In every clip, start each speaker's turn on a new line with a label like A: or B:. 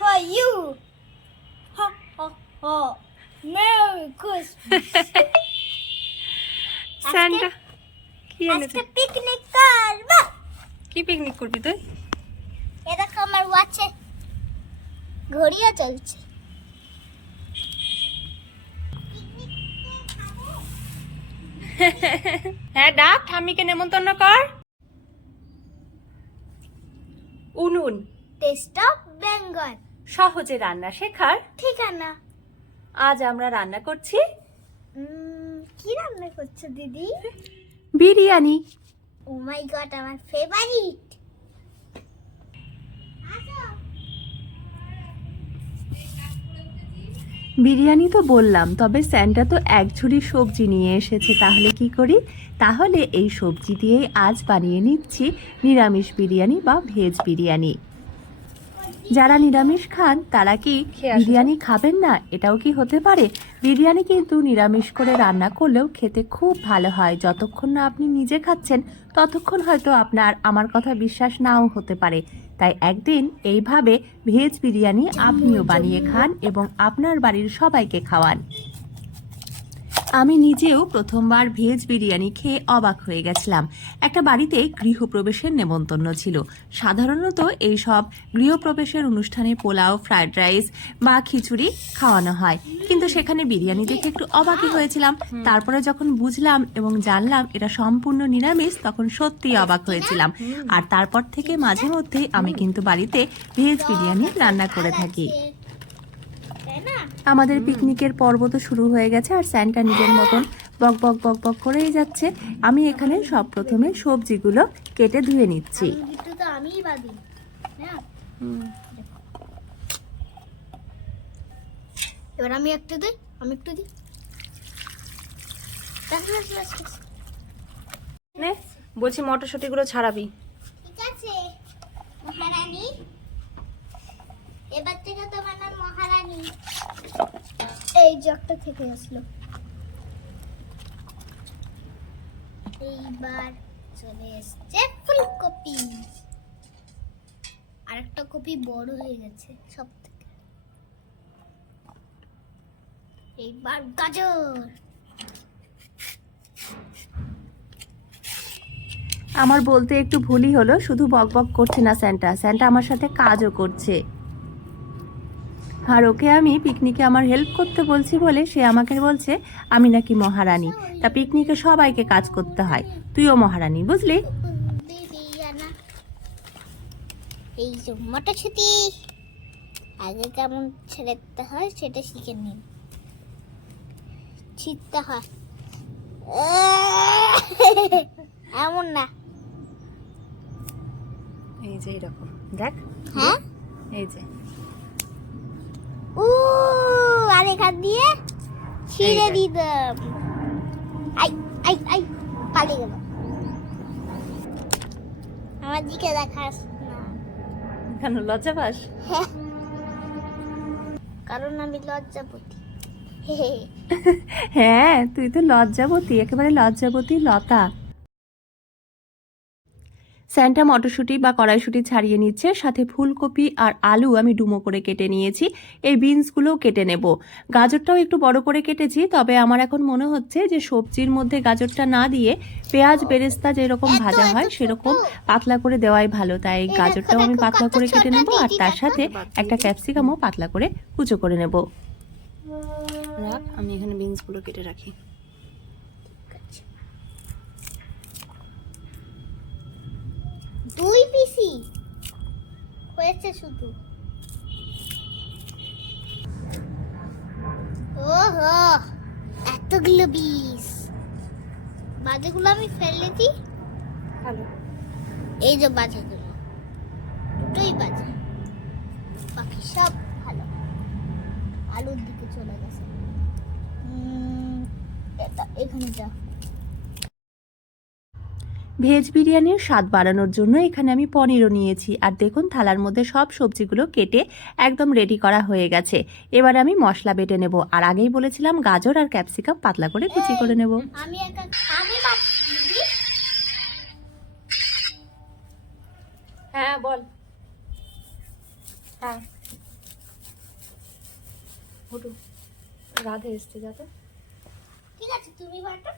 A: For you. Ha ha ha. Merry Christmas.
B: Santa কি
A: আজকে picnic করব
B: কি পিকনিক করবি তুই?
A: এ দেখো আমার ওয়াচে ঘড়িও চলছে।
B: হ্যাঁ ডাক ঠাম্মিকে নেমন্তন্ন কর। উনুন।
A: টেস্ট অফ বেঙ্গল
B: সহজে রান্না শেখার
A: ঠিকানা?
B: আজ আমরা রান্না করছি
A: কি রান্না করছ দিদি?
B: বিরিয়ানি।
A: ও মাই গড আমার ফেভারিট
B: বিরিয়ানি তো বললাম তবে স্যান্টা তো এক ঝুড়ি সবজি নিয়ে এসেছে তাহলে কি করি? তাহলে এই সবজি দিয়েই আজ বানিয়ে নিচ্ছি নিরামিষ বিরিয়ানি বা ভেজ বিরিয়ানি। যারা নিরামিষ খান তারা কি বিরিয়ানি খাবেন না? এটাও কি হতে পারে? বিরিয়ানি কিন্তু নিরামিষ করে রান্না করলেও খেতে খুব ভালো হয়। যতক্ষণ না আপনি নিজে খাচ্ছেন ততক্ষণ হয়তো আপনার আমার কথা বিশ্বাস নাও হতে পারে। তাই একদিন এইভাবে ভেজ বিরিয়ানি আপনিও বানিয়ে খান এবং আপনার বাড়ির সবাইকে খাওয়ান। আমি নিজেও প্রথমবার ভেজ বিরিয়ানি খেয়ে অবাক হয়ে গেছিলাম। একটা বাড়িতে গৃহপ্রবেশের নেমন্তন্ন ছিল। সাধারণত এই সব গৃহপ্রবেশের অনুষ্ঠানে পোলাও, ফ্রাইড রাইস বা খিচুড়ি খাওয়ানো হয়। কিন্তু সেখানে বিরিয়ানি দেখে একটু অবাকই হয়েছিলাম। তারপরে যখন বুঝলাম এবং জানলাম এটা সম্পূর্ণ নিরামিষ, তখন সত্যি অবাক হয়েছিলাম। আর তারপর থেকে মাঝে মধ্যে আমি কিন্তু বাড়িতে ভেজ বিরিয়ানি রান্না করে থাকি। আমাদের পিকনিকের পর্ব তো শুরু হয়ে গেছে আর স্যান্টা নিজের মতন বক বক বক বক করেই যাচ্ছে। আমি এখানে সব প্রথমে সবজিগুলো কেটে ধুয়ে নিচ্ছি।
A: তো হ্যাঁ? এবার আমি একটু দিই আমি একটু দিই।
B: বলছি মটরশুঁটিগুলো ছাড়াবি।
A: ঠিক আছে। মহারানী এবার থেকে মহারানী এই জগটা থেকে আসলো। এইবার চলে এসছে ফুলকপি। আরেকটা কপি বড় হয়ে গেছে সব থেকে এইবার গাজর।
B: আমার বলতে একটু ভুলই হলো, শুধু বক বক করছে না স্যান্টা। স্যান্টা আমার সাথে কাজও করছে। আর ওকে আমি পিকনিকে আমার হেল্প করতে বলছি বলে সে আমাকে বলছে আমি নাকি মহারানী। তা পিকনিকে সবাইকে কাজ করতে হয়। তুইও মহারানী বুঝলি?
A: এই যে মটরশুঁটি। আগে কেমন ছেড়ে হয় সেটা শিখে নিন ছিটতে হয়। এমন না।
B: এই যে এরকম। দেখ।
A: হ্যাঁ?
B: এই যে
A: উ আর এখান দিয়ে ছিঁড়ে দিতাম। আই আই আই পালিয়ে গেল। আমার দিকে দেখাস না।
B: কেন লজ্জা পাস?
A: হ্যাঁ। কারণ আমি লজ্জাপতি
B: হ্যাঁ তুই তো লজ্জাবতী একেবারে লজ্জাবতী লতা। স্যান্টা মটরশুঁটি বা কড়াইশুঁটি ছাড়িয়ে নিচ্ছে সাথে ফুলকপি আর আলু আমি ডুমো করে কেটে নিয়েছি। এই বিনসগুলোও কেটে নেব। গাজরটাও একটু বড় করে কেটেছি তবে আমার এখন মনে হচ্ছে যে সবজির মধ্যে গাজরটা না দিয়ে পেঁয়াজ বেরেস্তা যেরকম ভাজা হয় সেরকম পাতলা করে দেওয়াই ভালো। তাই
A: এই
B: গাজরটাও আমি পাতলা করে কেটে নেব আর তার সাথে একটা ক্যাপসিকামও পাতলা করে কুচো করে নেব। রাখ আমি এখানে বিনসগুলো কেটে রাখি।
A: দুই পিসি। হয়েছে শুধু। ওহো এতগুলো বিষ বাজেগুলো আমি ফেলে দিই। এই যে বাজেগুলো। দুটোই বাজে। বাকি সব ভালো। আলুর দিকে চলে গেছে। এটা এখানে যা
B: ভেজ বিরিয়ানির স্বাদ বাড়ানোর জন্য এখানে আমি পনিরও নিয়েছি। আর দেখুন থালার মধ্যে সব সবজিগুলো কেটে একদম রেডি করা হয়ে গেছে। এবার আমি মশলা বেটে নেব। আর আগেই বলেছিলাম গাজর আর ক্যাপসিকাম পাতলা করে কুচি করে নেব।
A: আমি
B: হ্যাঁ বল। হ্যাঁ। রাধে এসছে যাতে
A: ঠিক আছে তুমি বাটো।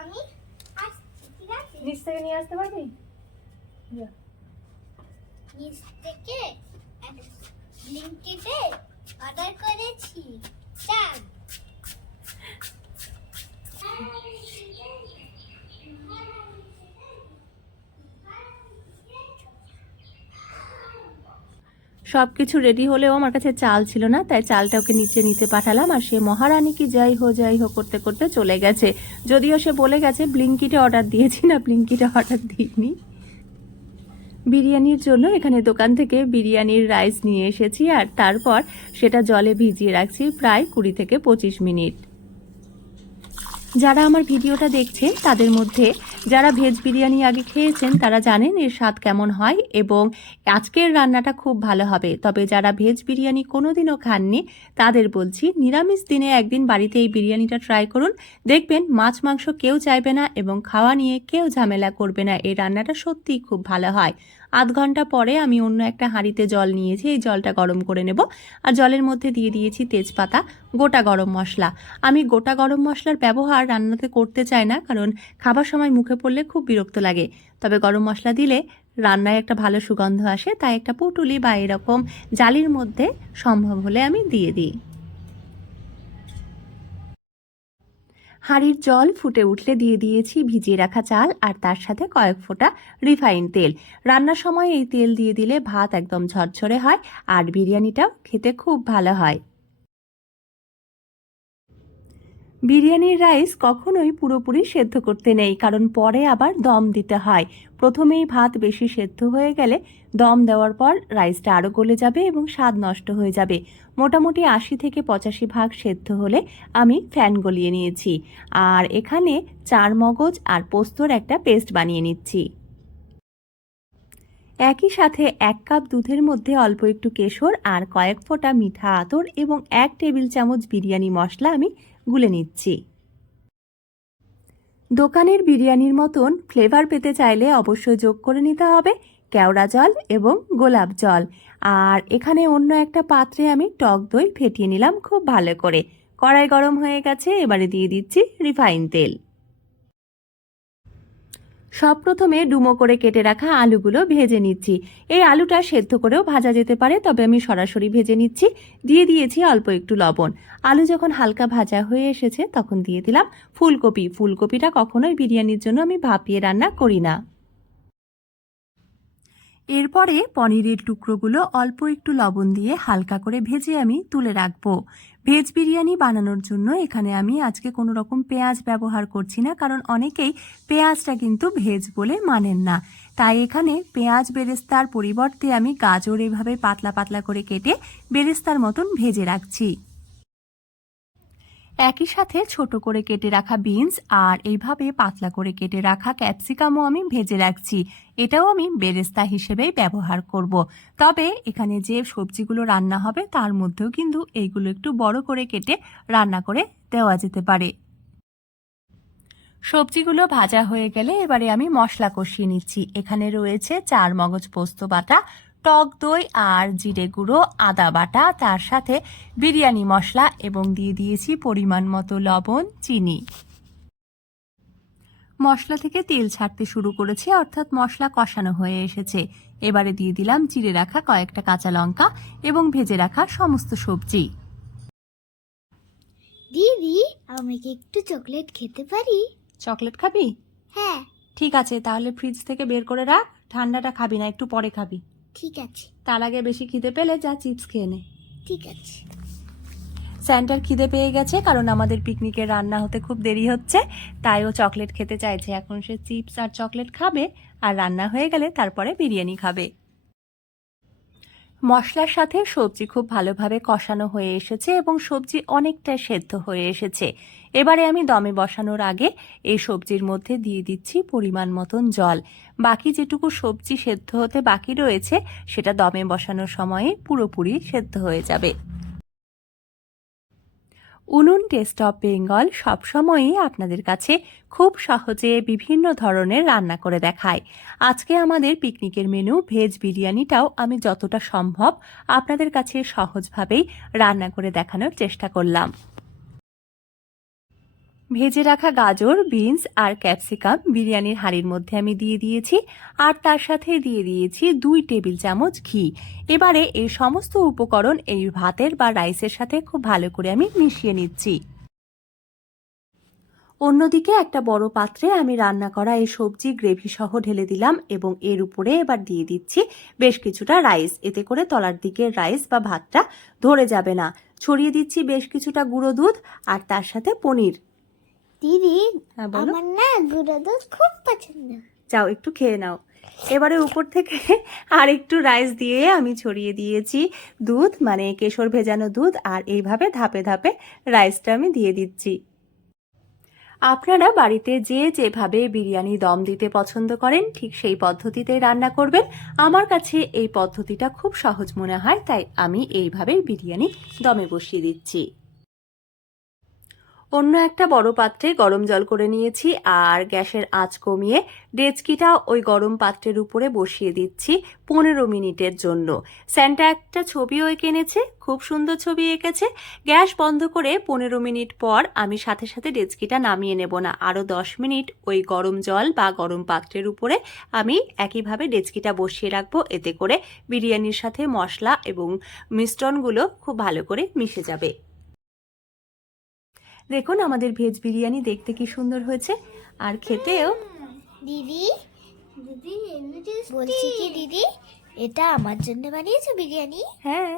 A: আমি
B: নিচ থেকে নিয়ে আসতে পারবি?
A: নিচ থেকে লিঙ্কেডে অর্ডার করেছি। চাল
B: সব কিছু রেডি হলেও আমার কাছে চাল ছিল না, তাই চালটা ওকে নিচে নিতে পাঠালাম আর সে মহারানী কি যাই হো যাই হো করতে করতে চলে গেছে। যদিও সে বলে গেছে ব্লিঙ্কিটে অর্ডার দিয়েছি না ব্লিঙ্কিটে অর্ডার দিইনি। বিরিয়ানির জন্য এখানে দোকান থেকে বিরিয়ানির রাইস নিয়ে এসেছি আর তারপর সেটা জলে ভিজিয়ে রাখছি প্রায় কুড়ি থেকে পঁচিশ মিনিট। যারা আমার ভিডিওটা দেখছেন, তাদের মধ্যে যারা ভেজ বিরিয়ানি আগে খেয়েছেন, তারা জানেন এর স্বাদ কেমন হয় এবং আজকের রান্নাটা খুব ভালো হবে। তবে যারা ভেজ বিরিয়ানি কোনোদিনও খাননি, তাদের বলছি নিরামিষ দিনে একদিন বাড়িতে এই বিরিয়ানিটা ট্রাই করুন। দেখবেন মাছ মাংস কেউ চাইবে না এবং খাওয়া নিয়ে কেউ ঝামেলা করবে না। এই রান্নাটা সত্যিই খুব ভালো হয়। আধ ঘণ্টা পরে আমি অন্য একটা হাঁড়িতে জল নিয়েছি, এই জলটা গরম করে নেব। আর জলের মধ্যে দিয়ে দিয়েছি তেজপাতা, গোটা গরম মশলা। আমি গোটা গরম মশলার ব্যবহার রান্নাতে করতে চাই না, কারণ খাবার সময় মুখে পড়লে খুব বিরক্ত লাগে। তবে গরম মশলা দিলে রান্নায় একটা ভালো সুগন্ধ আসে, তাই একটা পুটুলি বা এরকম জালির মধ্যে সম্ভব হলে আমি দিয়ে দিই। হাঁড়ির জল ফুটে উঠলে দিয়ে দিয়েছি ভিজিয়ে রাখা চাল আর তার সাথে কয়েক ফোঁটা রিফাইন তেল। রান্নার সময় এই তেল দিয়ে দিলে ভাত একদম ঝরঝরে হয় আর বিরিয়ানিটাও খেতে খুব ভালো হয়। বিরিয়ানির রাইস কখনোই পুরোপুরি সেদ্ধ করতে নেই, কারণ পরে আবার দম দিতে হয়। প্রথমেই ভাত বেশি সেদ্ধ হয়ে গেলে দম দেওয়ার পর রাইসটা আরও গলে যাবে এবং স্বাদ নষ্ট হয়ে যাবে। মোটামুটি আশি থেকে পঁচাশি ভাগ সেদ্ধ হলে আমি ফ্যান গলিয়ে নিয়েছি। আর এখানে চার মগজ আর পোস্তর একটা পেস্ট বানিয়ে নিচ্ছি। একই সাথে এক কাপ দুধের মধ্যে অল্প একটু কেশর আর কয়েক ফোঁটা মিঠা আতর এবং এক টেবিল চামচ বিরিয়ানি মশলা আমি গুলে নিচ্ছি। দোকানের বিরিয়ানির মতন ফ্লেভার পেতে চাইলে অবশ্যই যোগ করে নিতে হবে কেওড়া জল এবং গোলাপ জল। আর এখানে অন্য একটা পাত্রে আমি টক দই ফেটিয়ে নিলাম খুব ভালো করে। কড়াই গরম হয়ে গেছে, এবারে দিয়ে দিচ্ছি রিফাইন তেল। সব প্রথমে ডুমো করে কেটে রাখা আলুগুলো ভেজে নিচ্ছি। এই আলুটা সেদ্ধ করেও ভাজা যেতে পারে, তবে আমি সরাসরি ভেজে নিচ্ছি। দিয়ে দিয়েছি অল্প একটু লবণ। আলু যখন হালকা ভাজা হয়ে এসেছে, তখন দিয়ে দিলাম ফুলকপি। ফুলকপিটা কখনোই বিরিয়ানির জন্য আমি ভাপিয়ে রান্না করি না। এরপরে পনিরের টুকরোগুলো অল্প একটু লবণ দিয়ে হালকা করে ভেজে আমি তুলে রাখব। ভেজ বিরিয়ানি বানানোর জন্য এখানে আমি আজকে কোনো রকম পেঁয়াজ ব্যবহার করছি না, কারণ অনেকেই পেঁয়াজটা কিন্তু ভেজ বলে মানেন না। তাই এখানে পেঁয়াজ বেরেস্তার পরিবর্তে আমি গাজর এভাবে পাতলা পাতলা করে কেটে বেরেস্তার মতন ভেজে রাখছি। একই সাথে ছোট করে কেটে রাখা বিনস আর এইভাবে পাতলা করে কেটে রাখা ক্যাপসিকামও আমি ভেজে রাখছি। এটাও আমি বেরেস্তা হিসেবেই ব্যবহার করব। তবে এখানে যে সবজিগুলো রান্না হবে তার মধ্যেও কিন্তু এইগুলো একটু বড় করে কেটে রান্না করে দেওয়া যেতে পারে। সবজিগুলো ভাজা হয়ে গেলে এবারে আমি মশলা কষিয়ে নিচ্ছি। এখানে রয়েছে চার মগজ পোস্ত বাটা টক দই আর জিরে গুঁড়ো আদা বাটা তার সাথে বিরিয়ানি মশলা এবং দিয়ে দিয়েছি পরিমাণ মতো লবণ চিনি। মশলা থেকে তেল ছাড়তে শুরু করেছে অর্থাৎ মশলা কষানো হয়ে এসেছে। এবারে দিয়ে দিলাম চিড়ে রাখা কয়েকটা কাঁচা লঙ্কা এবং ভেজে রাখা সমস্ত সবজি।
A: দিদি আমি কি একটু চকলেট খেতে পারি?
B: চকলেট খাবি?
A: হ্যাঁ।
B: ঠিক আছে তাহলে ফ্রিজ থেকে বের করে রাখ। ঠান্ডাটা খাবি না একটু পরে খাবি।
A: ঠিক আছে।
B: তার আগে বেশি খিদে পেলে যা চিপস খেয়ে নে।
A: ঠিক আছে।
B: স্যান্টার খিদে পেয়ে গেছে কারণ আমাদের পিকনিকের রান্না হতে খুব দেরি হচ্ছে তাই ও চকলেট খেতে চাইছে। এখন সে চিপস আর চকলেট খাবে আর রান্না হয়ে গেলে তারপরে বিরিয়ানি খাবে। মশলার সাথে সবজি খুব ভালোভাবে কষানো হয়ে এসেছে এবং সবজি অনেকটা সেদ্ধ হয়ে এসেছে। এবারে আমি দমে বসানোর আগে এই সবজির মধ্যে দিয়ে দিচ্ছি পরিমাণ মতন জল। বাকি যেটুকু সবজি সেদ্ধ হতে বাকি রয়েছে, সেটা দমে বসানোর সময়ে পুরোপুরি সেদ্ধ হয়ে যাবে। উনুন টেস্ট অফ বেঙ্গল সবসময়ই আপনাদের কাছে খুব সহজে বিভিন্ন ধরনের রান্না করে দেখায়। আজকে আমাদের পিকনিকের মেনু ভেজ বিরিয়ানিটাও আমি যতটা সম্ভব আপনাদের কাছে সহজভাবেই রান্না করে দেখানোর চেষ্টা করলাম। ভেজে রাখা গাজর, বিনস আর ক্যাপসিকাম বিরিয়ানির হাঁড়ির মধ্যে আমি দিয়ে দিয়েছি আর তার সাথে দিয়ে দিয়েছি দুই টেবিল চামচ ঘি। এবারে এই সমস্ত উপকরণ এই ভাতের বা রাইসের সাথে খুব ভালো করে আমি মিশিয়ে নিচ্ছি। অন্যদিকে একটা বড় পাত্রে আমি রান্না করা এই সবজি গ্রেভি সহ ঢেলে দিলাম এবং এর উপরে এবার দিয়ে দিচ্ছি বেশ কিছুটা রাইস। এতে করে তলার দিকে রাইস বা ভাতটা ধরে যাবে না। ছড়িয়ে দিচ্ছি বেশ কিছুটা গুঁড়ো দুধ আর তার সাথে পনির।
A: দিদি
B: হ্যাঁ বলো।
A: আমার না গুঁড়ো দুধ খুব পছন্দ।
B: যাও একটু খেয়ে নাও। এবারে উপর থেকে আর একটু রাইস দিয়ে আমি ছড়িয়ে দিয়েছি দুধ মানে কেশর ভেজানো দুধ আর এইভাবে ধাপে ধাপে রাইসটা আমি দিয়ে দিচ্ছি। আপনারা বাড়িতে যে যেভাবে বিরিয়ানি দম দিতে পছন্দ করেন ঠিক সেই পদ্ধতিতে রান্না করবেন। আমার কাছে এই পদ্ধতিটা খুব সহজ মনে হয় তাই আমি এইভাবে বিরিয়ানি দমে বসিয়ে দিচ্ছি। অন্য একটা বড় পাত্রে গরম জল করে নিয়েছি আর গ্যাসের আঁচ কমিয়ে ডেচকিটা ওই গরম পাত্রের উপরে বসিয়ে দিচ্ছি পনেরো মিনিটের জন্য। স্যান্টা একটা ছবিও এঁকে খুব সুন্দর ছবি এঁকেছে। গ্যাস বন্ধ করে পনেরো মিনিট পর আমি সাথে সাথে ডেচকিটা নামিয়ে নেব না। আরও দশ মিনিট ওই গরম জল বা গরম পাত্রের উপরে আমি একইভাবে ডেচকিটা বসিয়ে রাখব। এতে করে বিরিয়ানির সাথে মশলা এবং মিশ্রণগুলো খুব ভালো করে মিশে যাবে। দেখুন আমাদের ভেজ বিরিয়ানি দেখতে কি সুন্দর হয়েছে। আর খেতেও
A: দিদি দিদি বলছি কি দিদি এটা আমার জন্য বানিয়েছো বিরিয়ানি?
B: হ্যাঁ।